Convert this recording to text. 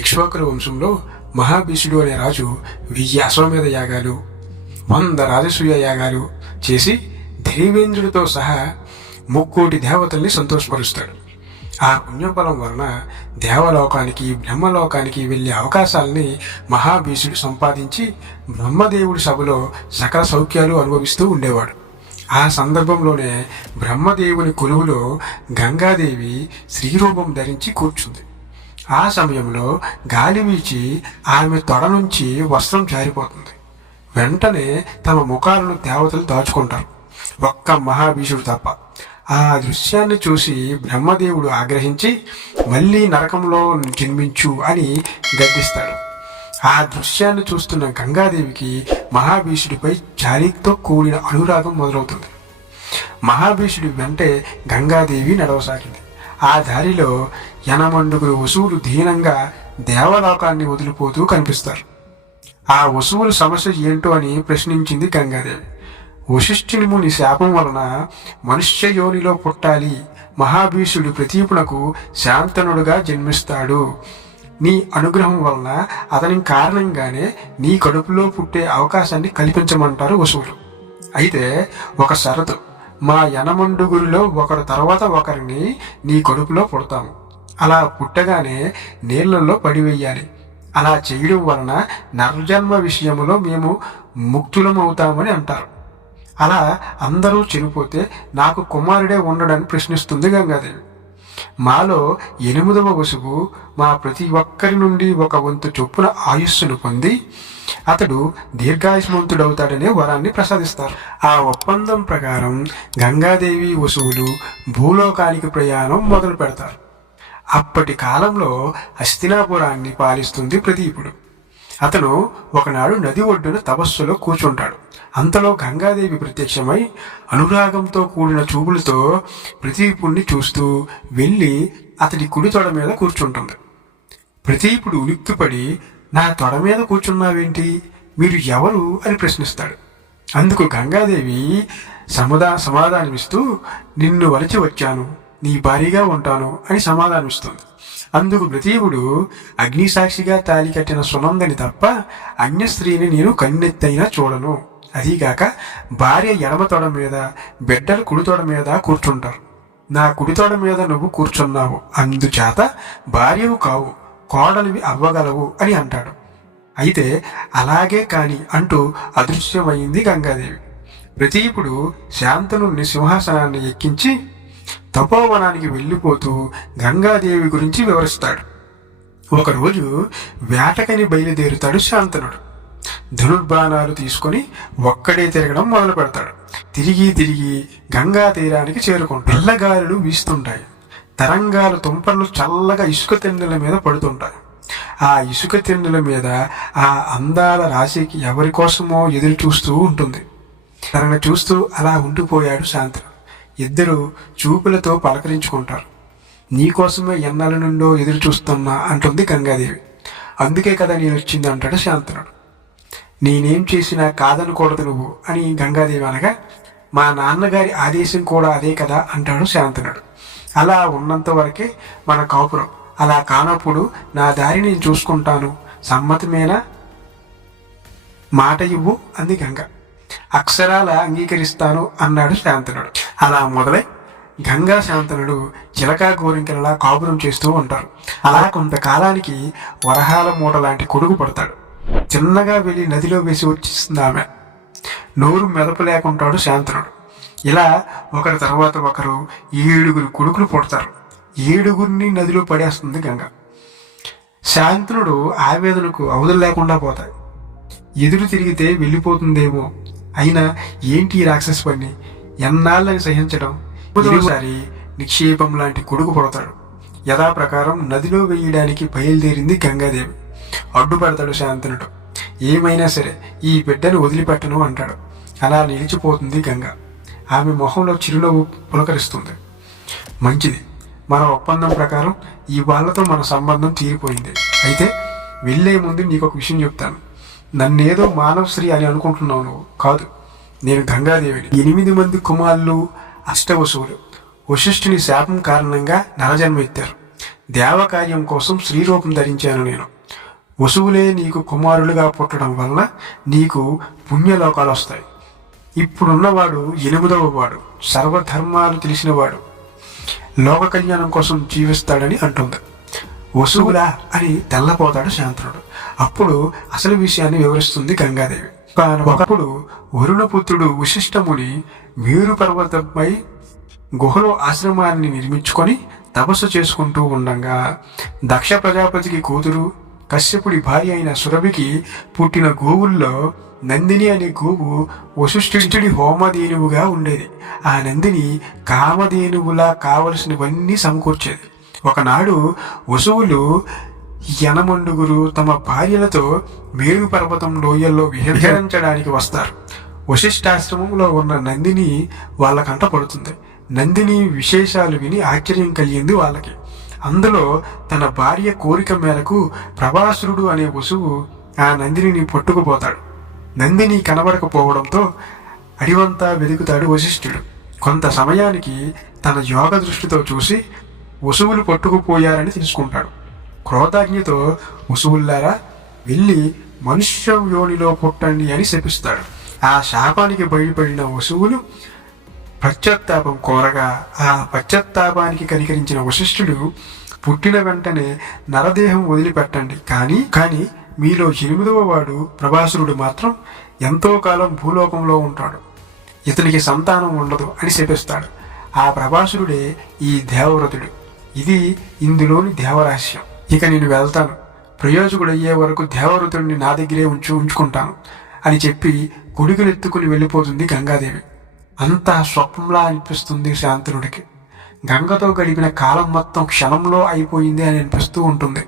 ఇక్ష్వాకుల వంశంలో మహాభీషుడు అనే రాజు 1000 అశ్వమేధ యాగాలు, 100 రాజసూయ యాగాలు చేసి దేవేంద్రుడితో సహా 3,000,000 దేవతల్ని సంతోషపరుస్తాడు. ఆ పుణ్యఫలం వలన దేవలోకానికి బ్రహ్మలోకానికి వెళ్ళే అవకాశాలని మహాభీషుడు సంపాదించి బ్రహ్మదేవుడి సభలో సకల సౌఖ్యాలు అనుభవిస్తూ ఉండేవాడు. ఆ సందర్భంలోనే బ్రహ్మదేవుని కొలువులో గంగాదేవి స్త్రీరూపం ధరించి కూర్చుంది. ఆ సమయంలో గాలి వీచి ఆమె తొడ నుంచి వస్త్రం జారిపోతుంది. వెంటనే తమ ముఖాలను దేవతలు దాచుకుంటారు, ఒక్క మహాభీషుడు తప్ప. ఆ దృశ్యాన్ని చూసి బ్రహ్మదేవుడు ఆగ్రహించి మళ్ళీ నరకంలో జన్మించు అని గద్దిస్తాడు. ఆ దృశ్యాన్ని చూస్తున్న గంగాదేవికి మహాభీషుడిపై జాలితో కూడిన అనురాగం మొదలవుతుంది. మహాభీషుడి వెంటే గంగాదేవి నడవసాగింది. ఆ దారిలో యనమండుగురు వసువులు దీనంగా దేవలోకాన్ని వదిలిపోతూ కనిపిస్తారు. ఆ వసువుల సమస్య ఏంటో అని ప్రశ్నించింది గంగాదేవి. వశిష్ఠుని ముని శాపం వలన మనుష్య యోనిలో పుట్టాలి, మహాభీషుడు ప్రతీపునకు శాంతనుడుగా జన్మిస్తాడు, నీ అనుగ్రహం వలన అతని కారణంగానే నీ కడుపులో పుట్టే అవకాశాన్ని కల్పించమంటారు వసువులు. అయితే ఒక షరతు, మా యనమండుగురిలో ఒకరు తర్వాత ఒకరిని నీ కడుపులో పుడతాము. అలా పుట్టగానే నీళ్లలో పడివేయాలి. అలా చేయడం వలన నరజన్మ విషయంలో మేము ముక్తులమవుతామని అంటారు. అలా అందరూ చనిపోతే నాకు కుమారుడే ఉండడని ప్రశ్నిస్తుంది గంగాదేవి. మాలో 8వ వసువు మా ప్రతి ఒక్కరి నుండి 1 వంతు చొప్పున ఆయుస్సును పొంది అతడు దీర్ఘాయుష్మంతుడవుతాడనే వరాన్ని ప్రసాదిస్తారు. ఆ ఒప్పందం ప్రకారం గంగాదేవి వసువులు భూలోకానికి ప్రయాణం మొదలు పెడతారు. అప్పటి కాలంలో హస్తినాపురాన్ని పాలిస్తుంది ప్రదీపుడు. అతను ఒకనాడు నది ఒడ్డున తపస్సులో కూర్చుంటాడు. అంతలో గంగాదేవి ప్రత్యక్షమై అనురాగంతో కూడిన చూపులతో ప్రదీపుణ్ణి చూస్తూ వెళ్ళి అతడి కుడి తొడ మీద కూర్చుంటుంది. ప్రదీపుడు ఉలిక్కిపడి, నా తొడ మీద కూర్చున్నావేంటి, మీరు ఎవరు అని ప్రశ్నిస్తాడు. అందుకు గంగాదేవి సమాధానమిస్తూ, నిన్ను వలచి వచ్చాను, నీ భార్యగా ఉంటాను అని సమాధానమిస్తుంది. అందుకు ప్రదీపుడు, అగ్నిసాక్షిగా తాలి కట్టిన సునందని తప్ప అన్య స్త్రీని నేను కన్నెత్తైనా చూడను, అదీగాక భార్య ఎడమ తొడ మీద, బిడ్డలు కుడి తొడ మీద కూర్చుంటారు. నా కుడి తొడ మీద నువ్వు కూర్చున్నావు, అందుచేత భార్యవు కావు, కోడలివి అవ్వగలవు అని అంటాడు. అయితే అలాగే కాని అంటూ అదృశ్యమైంది గంగాదేవి. ప్రదీపుడు శాంతనుని సింహాసనాన్ని ఎక్కించి తపోవనానికి వెళ్ళిపోతూ గంగాదేవి గురించి వివరిస్తాడు. ఒకరోజు వేటకని బయలుదేరుతాడు శాంతనుడు. ధనుర్బాణాలు తీసుకొని ఒక్కడే తిరగడం మొదలు పెడతాడు. తిరిగి గంగా తీరానికి చేరుకుంటాడు. పిల్లగాలులు వీస్తుంటాయి. తరంగాల తుంపర్లు చల్లగా ఇసుక తిన్నెల మీద పడుతుంటాయి. ఆ ఇసుక తిన్నెల మీద ఆ అందాల రాశికి ఎవరి కోసమో ఎదురు చూస్తూ ఉంటుంది. తనను చూస్తూ అలా ఉండిపోయాడు శాంతనుడు. ఇద్దరు చూపులతో పలకరించుకుంటారు. నీకోసమే ఎన్నాళ్ళ నుండో ఎదురు చూస్తున్నా అంటుంది గంగాదేవి. అందుకే కదా నేను వచ్చింది అంటాడు శాంతనుడు. నేనేం చేసినా కాదనకూడదు నువ్వు అని గంగాదేవి అనగా, మా నాన్నగారి ఆదేశం కూడా అదే కదా అంటాడు శాంతనుడు. అలా ఉన్నంత వరకే మన కాపురం, అలా కానప్పుడు నా దారి నేను చూసుకుంటాను, సమ్మతమేనా, మాట ఇవ్వు అంది గంగ. అక్షరాల అంగీకరిస్తాను అన్నాడు శాంతనుడు. అలా మొదలై గంగా శాంతనుడు చిలకా గోరింకలలా కాపురం చేస్తూ ఉంటారు. అలా కొంతకాలానికి వరహాల మూట లాంటి కొడుకు పడతాడు. చిన్నగా వెళ్ళి నదిలో వేసి వచ్చిస్తుంది ఆమె. నోరు మెదపలేకుంటాడు శాంతనుడు. ఇలా ఒకరి తర్వాత ఒకరు 7 కొడుకులు పుడతారు. 7 నదిలో పడేస్తుంది గంగ. శాంతనుడు ఆవేదనకు అవధులు లేకుండా పోతాయి. ఎదురు తిరిగితే వెళ్ళిపోతుందేమో, అయినా ఏంటి రాక్షస పని, ఎన్నాళ్ళని సహించడం. మరోసారి నిక్షేపం లాంటి కొడుకు పుడతాడు. యథాప్రకారం నదిలో వేయడానికి బయలుదేరింది గంగాదేవి. అడ్డుపడతాడు శాంతనుడు. ఏమైనా సరే ఈ బిడ్డను వదిలిపెట్టను అంటాడు. అలా నిలిచిపోతుంది గంగ. ఆమె మొహంలో చిరునవ్వు పులకరిస్తుంది. మంచిది, మన ఒప్పందం ప్రకారం ఈ వాళ్ళతో మన సంబంధం తీరిపోయింది. అయితే వెళ్ళే ముందు నీకు ఒక విషయం చెప్తాను. నన్నేదో మానవ స్త్రీ అని అనుకుంటున్నావు నువ్వు. కాదు, నేను గంగాదేవిని. 8 మంది కుమారులు, అష్టవసువులు వశిష్ఠుని శాపం కారణంగా నరజన్మ ఎత్తారు. దేవకార్యం కోసం స్త్రీరూపం ధరించాను నేను. వసువులే నీకు కుమారులుగా పుట్టడం వలన నీకు పుణ్యలోకాలు వస్తాయి. ఇప్పుడున్నవాడు 8వ వాడు, సర్వధర్మాలు తెలిసినవాడు, లోక కళ్యాణం కోసం జీవిస్తాడని అంటుంది. వసువులా అని తెల్లపోతాడు శాంతనుడు. అప్పుడు అసలు విషయాన్ని వివరిస్తుంది గంగాదేవి. ఒకప్పుడు వరుణపుత్రుడు వశిష్ఠముని మేరు పర్వతంపై గుహలో ఆశ్రమాన్ని నిర్మించుకొని తపస్సు చేసుకుంటూ ఉండగా దక్ష ప్రజాపతికి కూతురు కశ్యపుడి భార్య అయిన సురభికి పుట్టిన గోవుల్లో నందిని అనే గోవు వశిష్ఠుడి హోమధేనువుగా ఉండేది. ఆ నందిని కామధేనువులా కావలసినవన్నీ సమకూర్చేది. ఒకనాడు వసువులు యనమండుగురు తమ భార్యలతో మేరు పర్వతం లోయల్లో విహరించడానికి వస్తారు. వశిష్ఠాశ్రమంలో ఉన్న నందిని వాళ్ళ కంట పడుతుంది. నందిని విశేషాలు విని ఆశ్చర్యం కలిగింది వాళ్ళకి. అందులో తన భార్య కోరిక మేరకు ప్రభాసురుడు అనే వసువు ఆ నందిని పట్టుకుపోతాడు. నందిని కనబడకపోవడంతో అడివంతా వెతుకుతాడు వశిష్ఠుడు. కొంత సమయానికి తన యోగ దృష్టితో చూసి వసువులు పట్టుకుపోయారని తెలుసుకుంటాడు. క్రోధాజ్ఞతో వసువుల్లారా వెళ్ళి మనుష్య యోనిలో పుట్టండి అని శపిస్తాడు. ఆ శాపానికి బయటపడిన వసువులు పశ్చాత్తాపం కోరగా ఆ పశ్చాత్తాపానికి కనికరించిన వశిష్ఠుడు పుట్టిన వెంటనే నరదేహం వదిలిపెట్టండి, కానీ మీలో 8వ వాడు ప్రభాసురుడు మాత్రం ఎంతో కాలం భూలోకంలో ఉంటాడు, ఇతనికి సంతానం ఉండదు అని శపిస్తాడు. ఆ ప్రభాసురుడే ఈ దేవవ్రతుడు. ఇది ఇందులోని దేవరహస్యం. ఇక నేను వెళ్తాను, ప్రయోజకుడయ్యే వరకు దేవవ్రతుడిని నా దగ్గరే ఉంచుకుంటాను అని చెప్పి కొడుకునెత్తుకుని వెళ్ళిపోతుంది గంగాదేవి. అంతా స్వప్నంలా అనిపిస్తుంది శాంతనుడికి. గంగతో గడిపిన కాలం మొత్తం క్షణంలో అయిపోయింది అని అనిపిస్తూ ఉంటుంది.